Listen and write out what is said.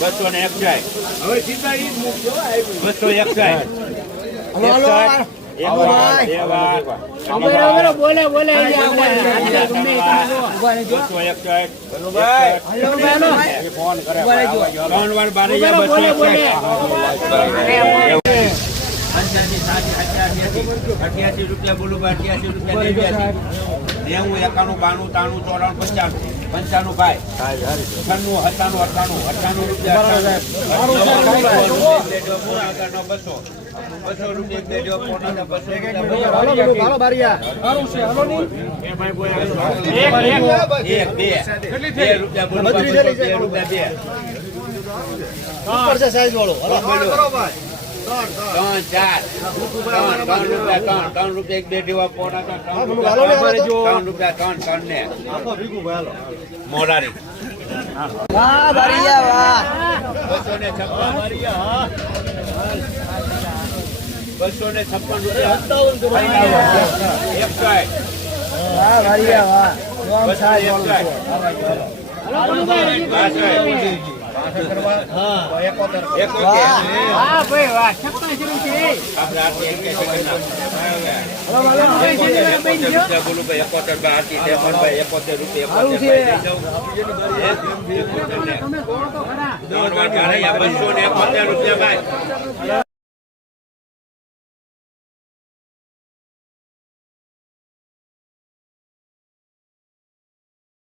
બસો ને એકસઠ બસો એકસઠ બોલે બોલે અઠ્યાસી રૂપિયા બોલું અઠ્યાસી રૂપિયા નેવું એકાણું બાણું ત્રાણું ચોરાણું પંચાણું પંચાણું ભાઈ. છન્નું અઠાણું અઠાણું અઠાણું રૂપિયા બસો. બસો. રૂપિયા બે. રૂપિયા બે ઉપર છે સાઈઝ વાળો હલો. ત્રણ ચાર. ત્રણ ત્રણ રૂપિયા ત્રણ ત્રણ રૂપિયા એક બે જેવા પોણા ત્રણ રૂપિયા. ત્રણ રૂપિયા ત્રણ ત્રણ ને મોરારી. વાહ ભરિયા વાહ. બસો ને છપ્પન. બસો ને છપ્પન રૂપિયા. વાહ ભરિયા વાહ. બસો સાઈઝ બસો ને એકોતેર રૂપિયા ભાઈ.